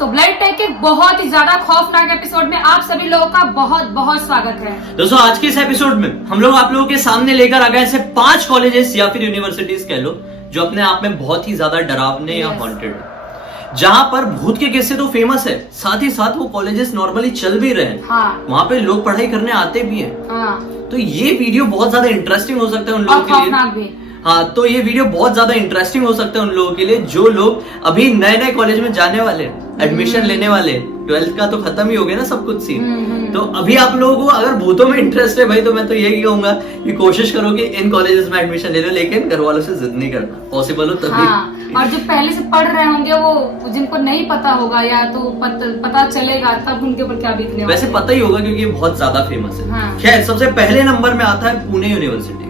दोस्तों, blood take के बहुत ही ज्यादा खौफनाक एपिसोड में आप सभी लोगों का बहुत बहुत स्वागत है। दोस्तों, आज के इस एपिसोड में हम लोग आप लोगों के सामने लेकर आ गए ऐसे 5 कॉलेजेस या फिर यूनिवर्सिटीज कह लो जो अपने आप में बहुत ही ज्यादा डरावने या हॉन्टेड है, जहां पर भूत के किस्से तो फेमस है, साथ ही साथ वो कॉलेजेस नॉर्मली चल भी रहे हैं। हाँ। वहां पे लोग पढ़ाई करने आते भी हैं। हाँ। तो ये वीडियो बहुत ज्यादा इंटरेस्टिंग हो सकता है उन लोगों के लिए भी। हाँ, तो ये वीडियो बहुत ज्यादा इंटरेस्टिंग हो सकता है उन लोगों के लिए जो लोग अभी नए नए कॉलेज में जाने वाले, एडमिशन लेने वाले। 12th का तो खत्म ही हो गया ना सब कुछ सीन। तो अभी आप लोगों को अगर भूतों में इंटरेस्ट है भाई, तो मैं तो यही कहूंगा कि कोशिश करो कि इन कॉलेजेस में एडमिशन ले लो, लेकिन घर वालों से जिद नहीं करना, पॉसिबल हो तभी। हाँ, और जो पहले से पढ़ रहे होंगे वो जिनको नहीं पता होगा या तो पता चलेगा तब उनके ऊपर क्या बीतने वाला है। वैसे पता ही होगा क्योंकि ये बहुत ज्यादा फेमस है। हाँ। खैर, सबसे पहले नंबर में आता है पुणे यूनिवर्सिटी।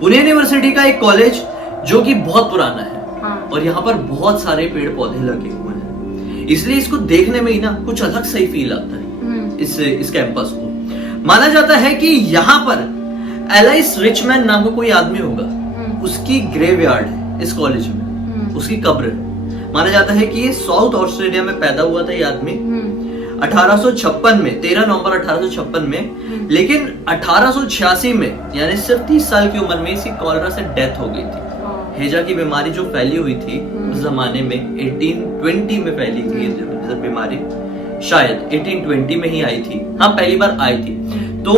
पुणे यूनिवर्सिटी का एक कॉलेज जो कि बहुत पुराना है। हाँ। और यहाँ पर बहुत सारे पेड़ पौधे लगे हुए हैं, इसलिए इसको देखने में ही ना कुछ अलग सा ही फील आता है इस कैंपस को। माना जाता है कि यहाँ पर एलाइस रिचमैन नाम का कोई आदमी होगा, उसकी ग्रेवयार्ड है इस कॉलेज में, उसकी कब्र है। माना जाता है कि ये साउथ ऑस्ट्रेलिया में पैदा हुआ था ये आदमी 1856 में, 13 नवंबर 1856 में। लेकिन 1886 में, यानी सिर्फ 30 साल की उम्र में इसकी कॉलरा से डेथ हो गई थी। हैजा की बीमारी जो फैली हुई थी उस जमाने में 1820 में फैली थी ये बीमारी, शायद 1820 में ही आई थी। हाँ, पहली बार आई थी। तो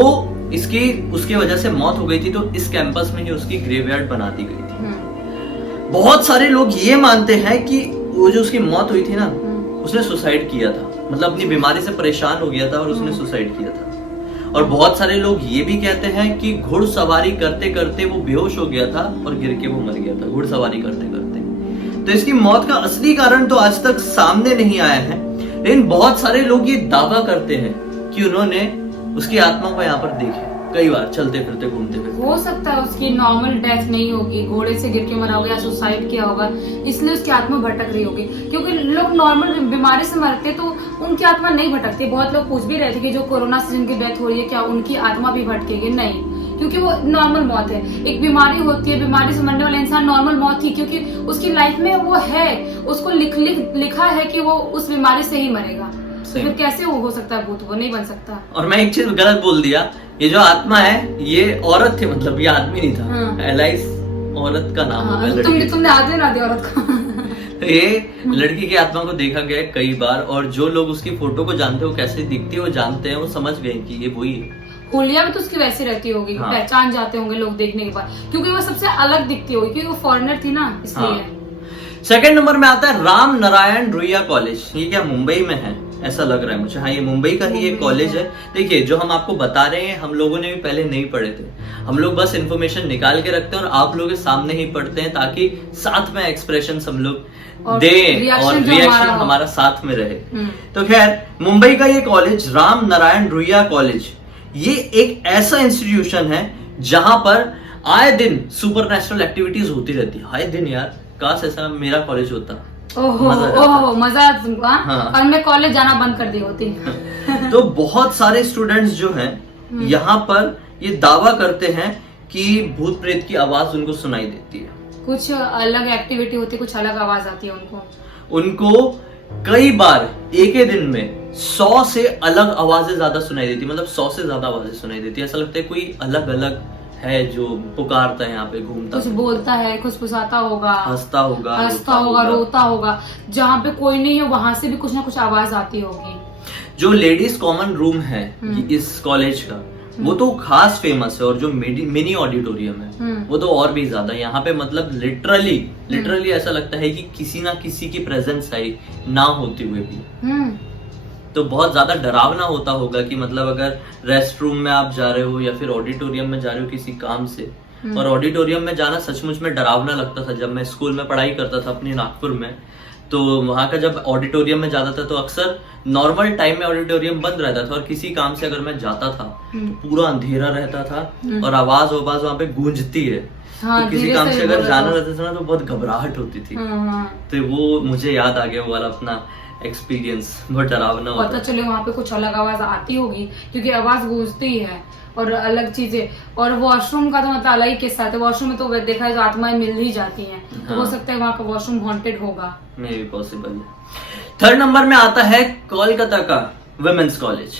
उसकी वजह से मौत हो गई थी, तो इस कैंपस में ही उसकी ग्रेवयार्ड बना दी गई थी। बहुत सारे लोग ये मानते हैं कि वो जो उसकी मौत हुई थी ना, उसने सुसाइड किया था, मतलब अपनी बीमारी से परेशान हो गया था और उसने सुसाइड किया था। और बहुत सारे लोग ये भी कहते हैं कि घुड़सवारी करते करते वो बेहोश हो गया था और गिर के वो मर गया था घुड़सवारी करते करते। तो इसकी मौत का असली कारण तो आज तक सामने नहीं आया है, लेकिन बहुत सारे लोग ये दावा करते हैं कि उन्होंने उसकी आत्मा को यहाँ पर देखे कई बार चलते फिरते घूमते फिरते। हो सकता है उसकी नॉर्मल डेथ नहीं होगी, घोड़े से गिर के मरा होगा या सुसाइड किया होगा, इसलिए उसकी आत्मा भटक रही होगी। क्योंकि लोग नॉर्मल बीमारी से मरते तो उनकी आत्मा नहीं भटकती। बहुत लोग पूछ भी रहे थे कि जो कोरोना से जिनकी डेथ हो रही है क्या उनकी आत्मा भी भटकेगी? नहीं, क्योंकि वो नॉर्मल मौत है। एक बीमारी होती है, बीमारी से मरने वाला इंसान नॉर्मल मौत थी, क्योंकि उसकी लाइफ में वो है, उसको लिखा है कि वो उस बीमारी से ही मरेगा। फिर कैसे वो हो सकता है भूत? वो नहीं बन सकता। और मैं एक चीज गलत बोल दिया, ये जो आत्मा है ये औरत थी, मतलब ये आदमी नहीं था। हाँ। एलाइस औरत का नाम होगा। तुमने आदमी ना दिया औरत का। तो ये लड़की की आत्मा को देखा गया कई बार, और जो लोग उसकी फोटो को जानते हैं वो कैसे दिखती है वो जानते हैं, वो समझ गए कि ये वही है। होलिया में तो उसकी वैसी रहती होगी। हाँ। पहचान जाते होंगे लोग देखने के बाद, क्योंकि वो सबसे अलग दिखती होगी, क्योंकि वो फॉरेनर थी ना, इसलिए। हाँ। सेकंड नंबर में आता है राम नारायण रुइया कॉलेज। ये क्या मुंबई में है? ऐसा लग रहा है मुझे। हाँ, ये मुंबई का ही एक कॉलेज है। देखिए, जो हम आपको बता रहे हैं हम लोगों ने भी पहले नहीं पढ़े थे, हम लोग बस इन्फॉर्मेशन निकाल के रखते हैं और आप लोगों के सामने ही पढ़ते हैं, ताकि साथ में एक्सप्रेशन हम लोग दें और रिएक्शन हमारा साथ में रहे। तो खैर, मुंबई का ये कॉलेज राम नारायण रुइया कॉलेज, ये एक ऐसा इंस्टीट्यूशन है जहां पर आए दिन सुपरनेचुरल एक्टिविटीज होती रहती है। आए दिन यार, काश ऐसा मेरा कॉलेज होता। ओहो, मजा तुमको। हाँ। और मैं कॉलेज जाना बंद कर दी होती। तो बहुत सारे स्टूडेंट्स जो हैं यहाँ पर ये दावा करते हैं कि भूत प्रेत की आवाज उनको सुनाई देती है। कुछ अलग एक्टिविटी होती है, कुछ अलग आवाज आती है उनको कई बार एक ही दिन में 100 से अलग आवाजें ज्यादा सुनाई देती, मतलब 100 से ज्यादा आवाजें सुनाई देती है। ऐसा लगता है कोई अलग अलग है जो पुकारता है, यहाँ पे घूमता, कुछ बोलता है, खुसफुसाता होगा, हंसता होगा, रोता होगा। जहाँ पे कोई नहीं है वहां से भी कुछ ना कुछ आवाज आती होगी। जो लेडीज कॉमन रूम है इस कॉलेज का, वो तो खास फेमस है, और जो मिनी ऑडिटोरियम है वो तो और भी ज्यादा। यहाँ पे मतलब लिटरली ऐसा लगता है कि किसी ना किसी की प्रेजेंस है ना होते हुए भी। तो बहुत ज्यादा डरावना होता होगा कि मतलब अगर रेस्ट रूम में आप जा रहे हो या फिर ऑडिटोरियम में जा रहे हो किसी काम से, और ऑडिटोरियम में जाना सचमुच में डरावना लगता था। जब मैं स्कूल में पढ़ाई करता था अपने नागपुर में, तो वहां का जब ऑडिटोरियम में जाता था तो अक्सर नॉर्मल टाइम में ऑडिटोरियम बंद रहता था, और किसी काम से अगर मैं जाता था तो पूरा अंधेरा रहता था और आवाज वहां पे गूंजती है। हाँ, तो किसी काम से अगर जाना रहता था ना तो बहुत घबराहट होती थी। तो वो मुझे याद आ गया, वो वाला अपना एक्सपीरियंस, बहुत डरावना होता। पता चले वहाँ पे कुछ अलग आवाज आती होगी, क्योंकि आवाज गूंजती है और अलग चीजें। और वॉशरूम का तो मतलब अलग ही किस्सा है। वॉशरूम में तो देखा है तो आत्माएं मिल ही जाती हैं। तो हो सकता है वहाँ का वॉशरूम हॉन्टेड होगा। मे बी पॉसिबल है। थर्ड नंबर में आता है कोलकाता का विमेंस कॉलेज।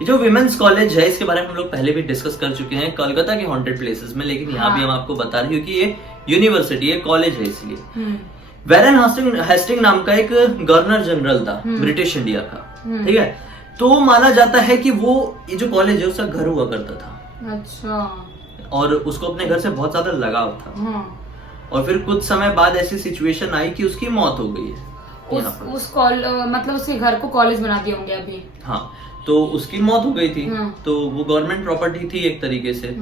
ये जो विमेंस कॉलेज है इसके बारे में हम लोग पहले भी डिस्कस कर चुके हैं कोलकाता के हॉन्टेड प्लेसेस में, लेकिन यहाँ भी हम आपको बता रहे हैं क्योंकि ये यूनिवर्सिटी है, कॉलेज है इसलिए। वैरेन हेस्टिंग नाम का एक गवर्नर जनरल था ब्रिटिश इंडिया का, ठीक है। तो माना जाता है कि वो ये जो कॉलेज है उसका घर हुआ करता था। अच्छा। और उसको अपने घर से बहुत ज्यादा लगाव था। और फिर कुछ समय बाद ऐसी सिचुएशन आई कि उसकी मौत हो गई है। मतलब उसके घर को कॉलेज बना दिए होंगे अभी। हाँ, तो उसकी मौत हो गई थी। तो वो गवर्नमेंट प्रॉपर्टी थी एक तरीके से।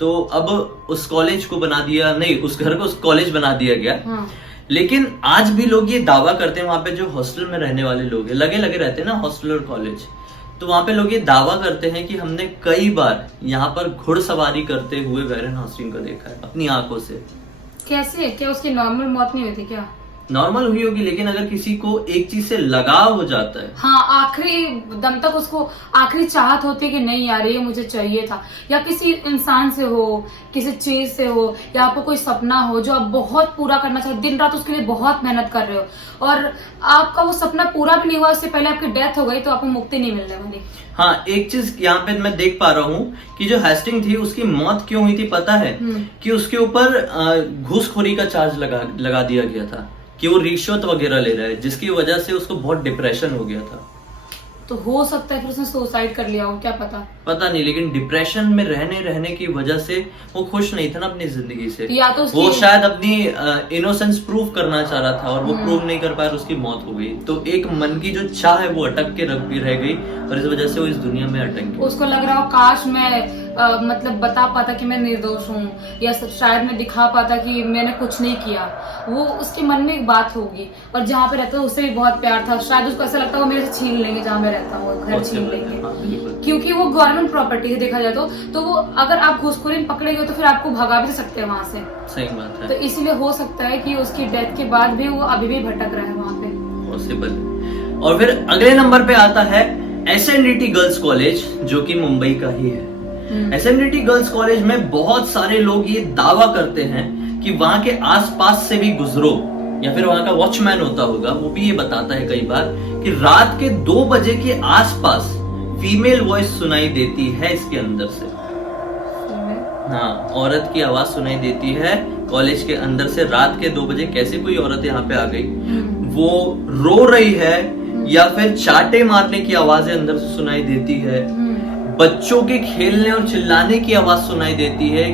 तो अब उस कॉलेज को बना दिया, नहीं उस घर को उस कॉलेज बना दिया गया। लेकिन आज भी लोग ये दावा करते हैं, वहां पे जो हॉस्टल में रहने वाले लोग हैं, लगे रहते हैं ना हॉस्टल और कॉलेज, तो वहां पे लोग ये दावा करते हैं कि हमने कई बार यहाँ पर घुड़सवारी करते हुए वैरेन हेस्टिंग को देखा है अपनी आंखों से। कैसे? क्या उसकी नॉर्मल मौत नहीं हुई थी क्या? नॉर्मल हुई होगी, लेकिन अगर किसी को एक चीज से लगाव हो जाता है, हाँ, आखिरी दम तक उसको आखिरी चाहत होती है कि नहीं यार ये मुझे चाहिए था, या किसी इंसान से हो, किसी चीज से हो, या आपको कोई सपना हो जो आप बहुत पूरा करना चाहते, दिन रात उसके लिए बहुत मेहनत कर रहे हो और आपका वो सपना पूरा भी नहीं हुआ, उससे पहले आपकी डेथ हो गई, तो आपको मुक्ति नहीं मिलने वाली। हाँ, एक चीज यहाँ पे मैं देख पा रहा हूँ कि जो हेस्टिंग थी उसकी मौत क्यों हुई थी पता है? कि उसके ऊपर घूसखोरी का चार्ज लगा दिया गया था कि वो रिश्वत वगैरह ले रहा है, जिसकी वजह से उसको बहुत डिप्रेशन हो गया था। तो हो सकता है फिर उसने सुसाइड कर लिया हो, क्या पता नहीं, लेकिन डिप्रेशन में रहने की वजह से वो खुश नहीं था ना अपनी जिंदगी से, या तो वो शायद अपनी इनोसेंस प्रूव करना चाह रहा था और वो प्रूव नहीं कर पाया और उसकी मौत हो गई। तो एक मन की जो चाह है वो अटक के रह गई और इस वजह से वो इस दुनिया में अटक गई। उसको लग रहा हो काश मैं मतलब बता पाता कि मैं निर्दोष हूँ, या शायद मैं दिखा पाता कि मैंने कुछ नहीं किया। वो उसके मन में एक बात होगी, और जहाँ पे रहता है उससे भी बहुत प्यार था, शायद उसको ऐसा लगता है वो मेरे से छीन लेंगे, जहाँ मैं रहता हूँ घर छीन लेंगे, क्योंकि वो गवर्नमेंट प्रॉपर्टी है देखा जाए तो वो अगर आप घूसखोरी में पकड़े गए तो फिर आपको भगा भी सकते हैं वहाँ से। सही बात है। तो इसलिए हो सकता है कि उसकी डेथ के बाद भी वो अभी भी भटक रहा है वहाँ पे, पॉसिबल। और फिर अगले नंबर पे आता है SNDT गर्ल्स कॉलेज, जो कि मुंबई का ही है। SNDT गर्ल्स कॉलेज में बहुत सारे लोग ये दावा करते हैं कि वहां के आसपास से भी गुजरो, या फिर वहां का वॉचमैन होता होगा, वो भी ये बताता है कई बार कि रात के 2 बजे के आसपास फीमेल वॉइस सुनाई देती है इसके अंदर से। हाँ, औरत की आवाज सुनाई देती है कॉलेज के अंदर से रात के 2 बजे। कैसे कोई औरत यहाँ पे आ गई, वो रो रही है या फिर चाटे मारने की आवाजें अंदर से सुनाई देती है, बच्चों के खेलने और चिल्लाने की आवाज सुनाई देती है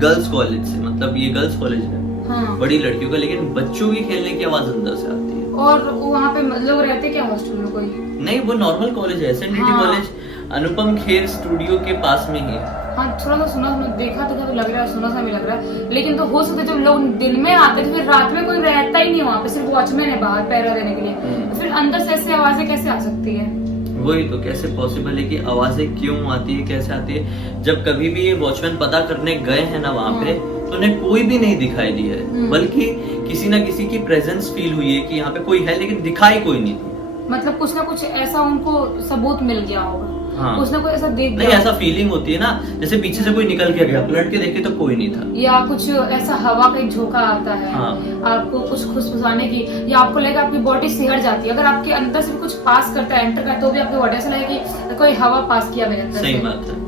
गर्ल्स कॉलेज से। मतलब ये गर्ल्स कॉलेज है, हाँ, बड़ी लड़कियों का, लेकिन बच्चों की खेलने की आवाज अंदर से आती है। और वहाँ पे लोग रहते क्या हॉस्टल में? कोई नहीं, वो नॉर्मल कॉलेज है। SNDT college Anupam Kher studio के पास में ही है। हाँ, थोड़ा सा सुना देखा तो लग रहा है, सुना सा भी लग रहा है, लेकिन तो हो सकता है जब लोग दिन में आते तो फिर रात में कोई रहता ही नहीं वहाँ पे, सिर्फ वॉचमैन है बाहर पहरा देने के लिए, तो फिर अंदर से ऐसी आवाजें कैसे आ सकती है? वही तो, कैसे पॉसिबल है कि आवाजें क्यों आती है, कैसे आती है? जब कभी भी ये वॉचमैन पता करने गए हैं ना वहाँ पे, तो उन्हें कोई भी नहीं दिखाई दिया है, बल्कि किसी ना किसी की प्रेजेंस फील हुई है कि यहाँ पे कोई है, लेकिन दिखाई कोई नहीं थी। मतलब कुछ ना कुछ ऐसा उनको सबूत मिल गया होगा। हाँ। कुछ ना कुछ ऐसा देख नहीं, ऐसा फीलिंग होती है ना, जैसे पीछे से कोई निकल के गया, पलट के देखे तो कोई नहीं था, या कुछ ऐसा हवा का एक झोंका आता है। हाँ। आपको कुछ खुशफुसाने की, या आपको लगेगा आपकी बॉडी सिहर जाती है, अगर आपके अंदर से कुछ पास करता है, एंटर करता है, तो भी आपकी बॉडी ऐसा लगेगा कि कोई हवा पास किया मेरे अंदर। सही बात है।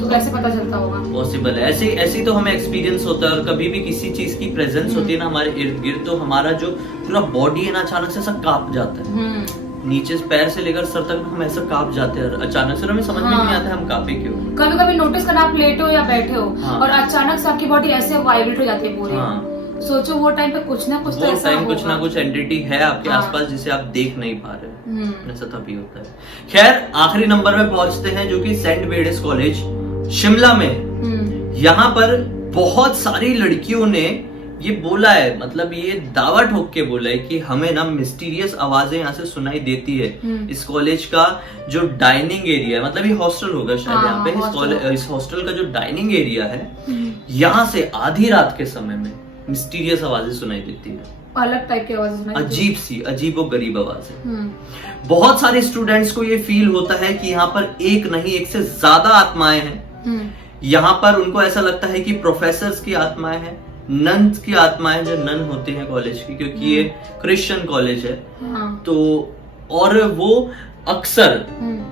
तो कैसे पता चलता होगा? पॉसिबल है, ऐसी तो हमें एक्सपीरियंस होता है। और कभी भी किसी चीज की प्रेजेंस होती है ना हमारे इर्द गिर्द, तो हमारा जो पूरा बॉडी है ना अचानक से ऐसा कांप जाता है, नीचे पैर से लेकर सर तक हम ऐसा कांप जाते हैं अचानक से, हमें समझ में नहीं आता हम कांपे क्यों। कभी कभी नोटिस करना, आप लेटे हो या बैठे हो, और अचानक से आपकी बॉडी ऐसे वाइब्रेट हो जाती है पूरी। सोचो वो टाइम पे कुछ ना कुछ कुछ ना कुछ एंटिटी है आपके आसपास जिसे आप देख नहीं पा रहे, ऐसा तभी होता है। खैर, आखिरी नंबर में पहुंचते हैं, जो कि सेंट बेडेस कॉलेज शिमला में। यहाँ पर बहुत सारी लड़कियों ने ये बोला है, मतलब ये दावा ठोक के बोला है कि हमें ना मिस्टीरियस आवाजें यहाँ से सुनाई देती है। इस कॉलेज का जो डाइनिंग एरिया है, मतलब ये हॉस्टल होगा शायद यहाँ पे, इस हॉस्टल का जो डाइनिंग एरिया है, यहाँ से आधी रात के समय में मिस्टीरियस आवाजें सुनाई देती है, अलग टाइप की आवाजें, अजीब सी, अजीब और गरीब आवाजें। बहुत सारे स्टूडेंट्स को ये फील होता है कि यहाँ पर एक नहीं, एक से ज्यादा आत्माएं हैं। यहाँ पर उनको ऐसा लगता है कि प्रोफेसर्स की आत्माएं हैं, नन्स की आत्माएं, जो नन होते हैं कॉलेज की, क्योंकि ये क्रिश्चियन कॉलेज है। तो और वो अक्सर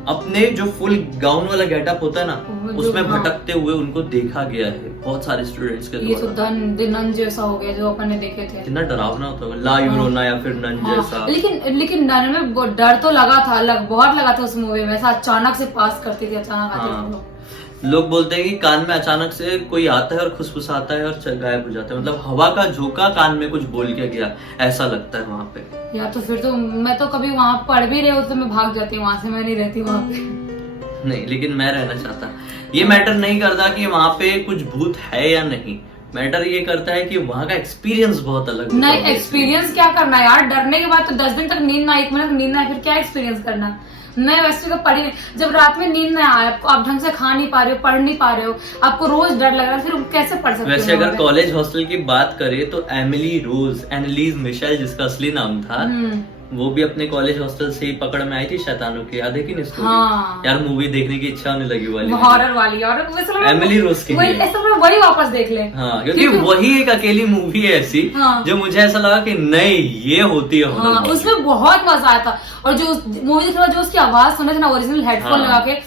अपने जो फुल गाउन वाला गेटअप होता है ना, उसमें भटकते हुए उनको देखा गया है बहुत सारे स्टूडेंट्स के ये तो द्वारा। नन जैसा हो गया जो अपन ने देखे थे। कितना डरावना होता होगा, ला यूरोना या फिर नन जैसा। लेकिन नन में डर तो लगा था, बहुत लगा था उस मूवी में। ऐसा अचानक से पास करती थी, अचानक आते थे लोग। लोग बोलते हैं कि कान में अचानक से कोई आता है और फुसफुसाता है और गायब हो जाता है, मतलब हवा का झोंका कान में कुछ बोल के गया, ऐसा लगता है वहां पे। या तो फिर तो मैं तो कभी वहां पढ़ भी रहे हो तो मैं भाग जाती हूँ वहां से, मैं नहीं रहती वहां पे। नहीं, लेकिन मैं रहना चाहता। ये मैटर नहीं करता कि वहां पे कुछ भूत है या नहीं, मैटर ये करता है कि वहां का एक्सपीरियंस बहुत अलग होता है। नहीं, एक्सपीरियंस क्या करना है यार, डरने के बाद तो 10 दिन तक नींद ना, 1 मिनट नींद ना, फिर क्या एक्सपीरियंस करना। मैं वैसे तो पढ़ी, जब रात में नींद ना आए, आपको आप ढंग से खा नहीं पा रहे हो, पढ़ नहीं पा रहे हो, आपको रोज डर लग रहा है, फिर कैसे पढ़ सकते हो? वैसे अगर कॉलेज हॉस्टल की बात करें तो एमिली रोज, एनालीज मिशेल जिसका असली नाम था, वो भी अपने कॉलेज हॉस्टल से ही पकड़ में आई थी शैतानों की, याद है कि नहीं स्टोरी? हाँ। यार मूवी देखने की इच्छा होने लगी वाली, हॉरर वाली, और एमिली रोज की वही वापस देख ले। हाँ, क्योंकि वही एक अकेली मूवी है ऐसी, हाँ। जो मुझे ऐसा लगा कि नहीं ये होती है हाँ, उसमें बहुत मजा आया था। और जो मूवी देख रहा, जो उसकी आवाज सुने थे ना, ओरिजिनल हेडफोन लगा के,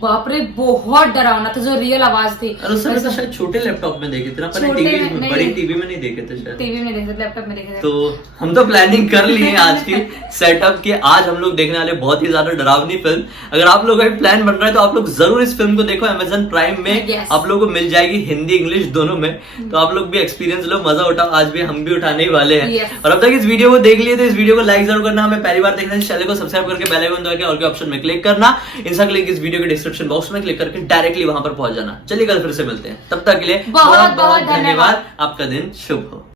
बाप रे बहुत डरावना था, जो रियल आवाज थी। और उस समय तो शायद छोटे लैपटॉप में देखे थे ना, पर टीवी में, बड़ी टीवी में नहीं देखे थे शायद। टीवी में देखे थे, लैपटॉप में देखे थे। तो हम तो प्लानिंग कर लिए हैं आज की सेटअप की, आज हम लोग देखने वाले बहुत ही ज्यादा डरावनी फिल्म। अगर आप लोगों का प्लान बन रहा है तो आप लोग जरूर इस फिल्म को देखो, Amazon प्राइम में आप लोगों को मिल जाएगी, हिंदी इंग्लिश दोनों में। तो आप लोग भी एक्सपीरियंस लो, मजा उठाओ, आज भी हम भी उठाने ही वाले हैं। और अब तक इस वीडियो को देख लिए तो इस वीडियो को लाइक जरूर करना, हमें पहली बार देखना है चैनल को सब्सक्राइब करके बेल आइकन दबा के और के ऑप्शन में क्लिक करना। इंस्टा लिंक इस वीडियो के डिस्क्रिप्शन बॉक्स में क्लिक करके डायरेक्टली वहां पर पहुंच जाना। चलिए कल फिर से मिलते हैं, तब तक के लिए बहुत बहुत धन्यवाद। आपका दिन शुभ हो।